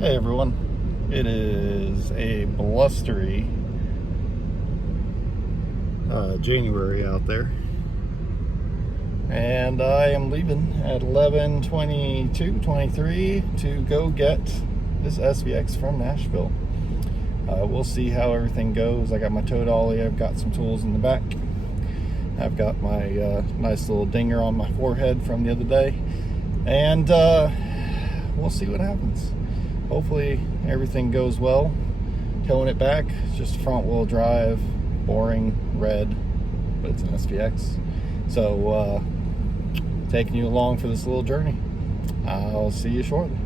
Hey everyone, it is a blustery January out there, and I am leaving at 11:22:23 to go get this SVX from Nashville. We'll see how everything goes. I got my tow dolly, I've got some tools in the back, I've got my nice little dinger on my forehead from the other day, and we'll see what happens. Hopefully everything goes well. Towing it back, it's just front wheel drive, boring, red, but it's an SVX. So taking you along for this little journey. I'll see you shortly.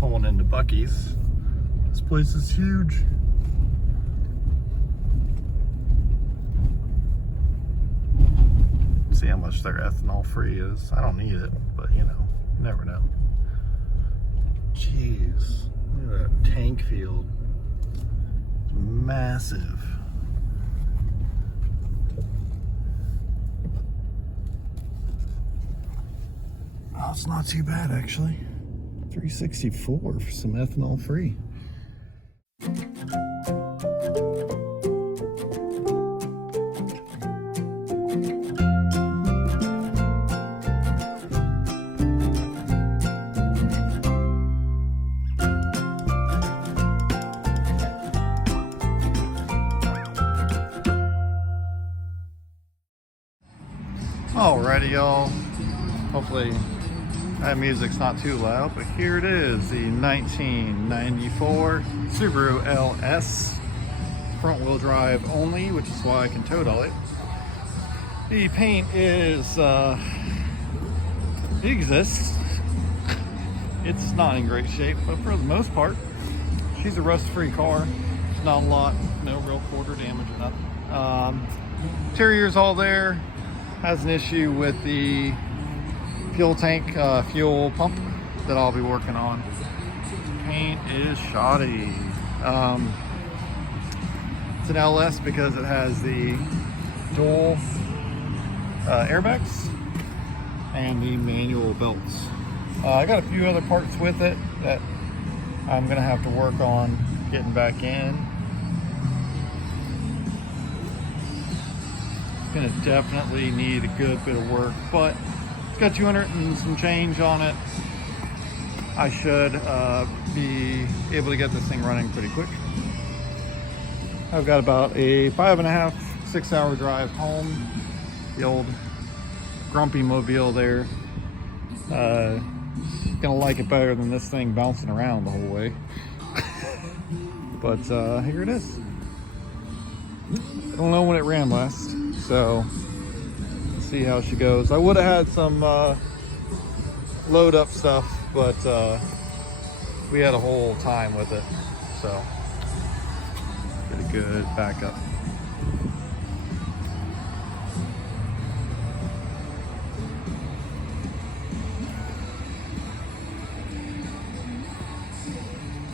Pulling into Buc-ee's. This place is huge. See how much their ethanol free is. I don't need it, but you know, you never know. Jeez, look at that tank field. It's massive. Oh, it's not too bad actually. $364 for some ethanol free. Alrighty, y'all. Hopefully that music's not too loud, but here it is, the 1994 Subaru LS, front wheel drive only, which is why I can tow dolly it. The paint is, it exists. It's not in great shape, but for the most part, she's a rust-free car. It's not a lot, no real quarter damage or nothing. Interior's all there. Has an issue with the fuel tank, fuel pump that I'll be working on. Paint is shoddy. It's an LS because it has the dual airbags and the manual belts. I got a few other parts with it that I'm gonna have to work on getting back in. It's gonna definitely need a good bit of work, but got 200 and some change on it. I should be able to get this thing running pretty quick. I've got about a 5.5, 6 hour drive home. The old grumpy mobile there. Gonna like it better than this thing bouncing around the whole way. But here it is. I don't know when it ran last, so see how she goes. I would have had some load up stuff, but we had a whole time with it, so get a good backup.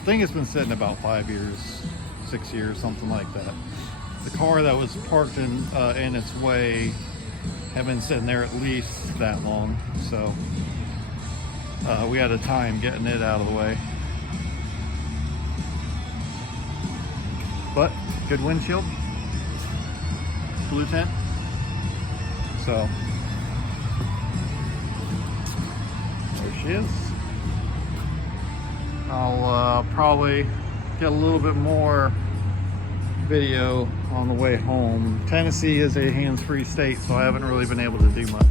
think it's been sitting about 5 years, 6 years, something like that. The car that was parked in its way had been sitting there at least that long, so we had a time getting it out of the way. But good windshield, blue tint, so there she is. I'll probably get a little bit more video on the way home. Tennessee is a hands-free state, so I haven't really been able to do much.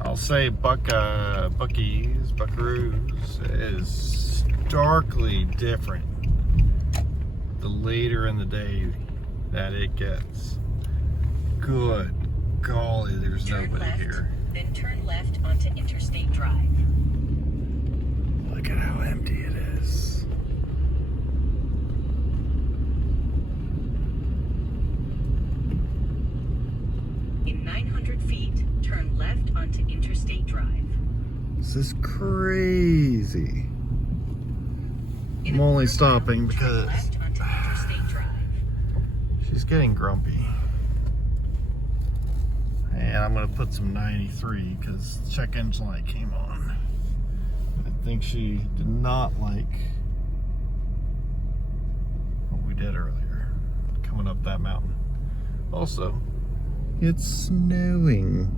I'll say Bucky's, Buckaroo's is starkly different the later in the day that it gets. Good golly, there's nobody here. Then turn left onto Interstate Drive. Look at how empty it is. In 900 feet, turn left onto Interstate Drive. This is crazy. I'm only stopping because she's getting grumpy. And I'm gonna put some 93 because check engine light came on. I think she did not like what we did earlier, coming up that mountain. Also, it's snowing.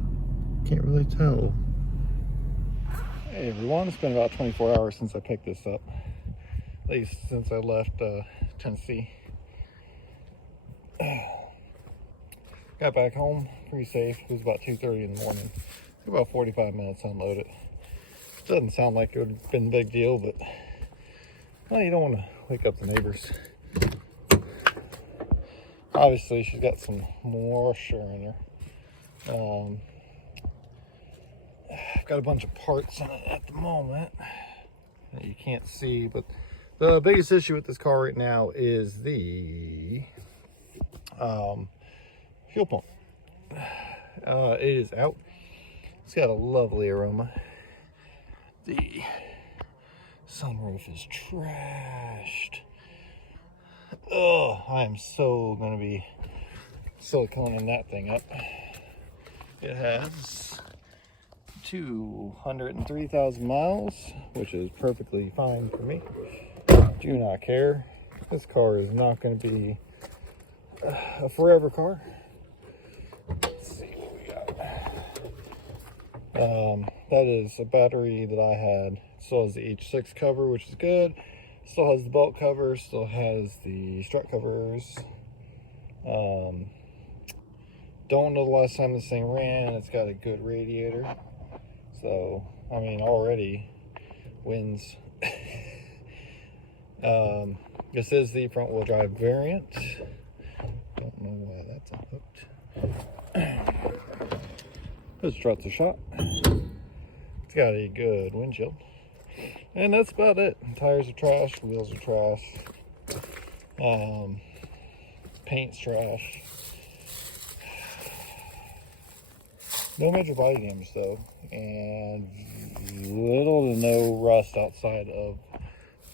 Can't really tell. Hey everyone, it's been about 24 hours since I picked this up. At least since I left Tennessee. Got back home pretty safe. It was about 2:30 in the morning. Took about 45 minutes to unload it. Doesn't sound like it would have been a big deal, but well, you don't want to wake up the neighbors. Obviously, she's got some moisture in her. I've got a bunch of parts in it at the moment that you can't see, but the biggest issue with this car right now is the fuel pump. It is out. It's got a lovely aroma. The sunroof is trashed. Oh, I am so gonna be siliconing that thing up. It has 203,000 miles, which is perfectly fine for me. Do not care. This car is not going to be a forever car. Let's see what we got. That is a battery that I had. Still has the H6 cover, which is good. Still has the belt cover. Still has the strut covers. Don't know the last time this thing ran. It's got a good radiator. So, I mean, already wins. This is the front wheel drive variant. Don't know why that's unhooked. The struts are shot. It's got a good windshield. And that's about it. Tires are trash, wheels are trash. Paint's trash. No major body damage though, and little to no rust outside of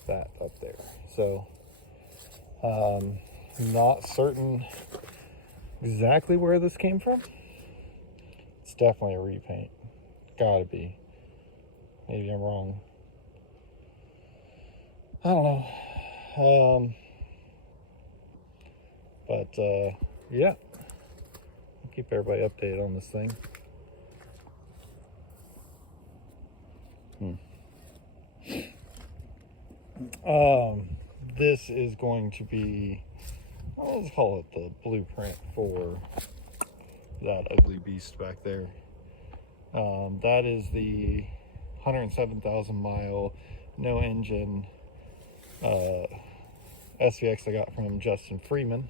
that up there. So, not certain exactly where this came from. It's definitely a repaint. Gotta be. Maybe I'm wrong. I don't know. But yeah, I'll keep everybody updated on this thing. This is going to be let's call it the blueprint for that ugly beast back there. That is the 107,000 mile, no engine SVX I got from Justin Freeman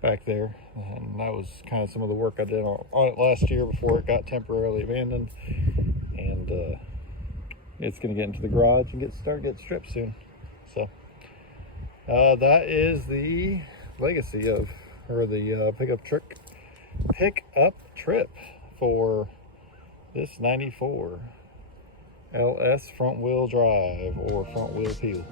back there, and that was kind of some of the work I did on it last year before it got temporarily abandoned. And it's going to get into the garage and start getting stripped soon. So that is the legacy of, or the pickup trip for this 94 LS front wheel drive or front wheel peel.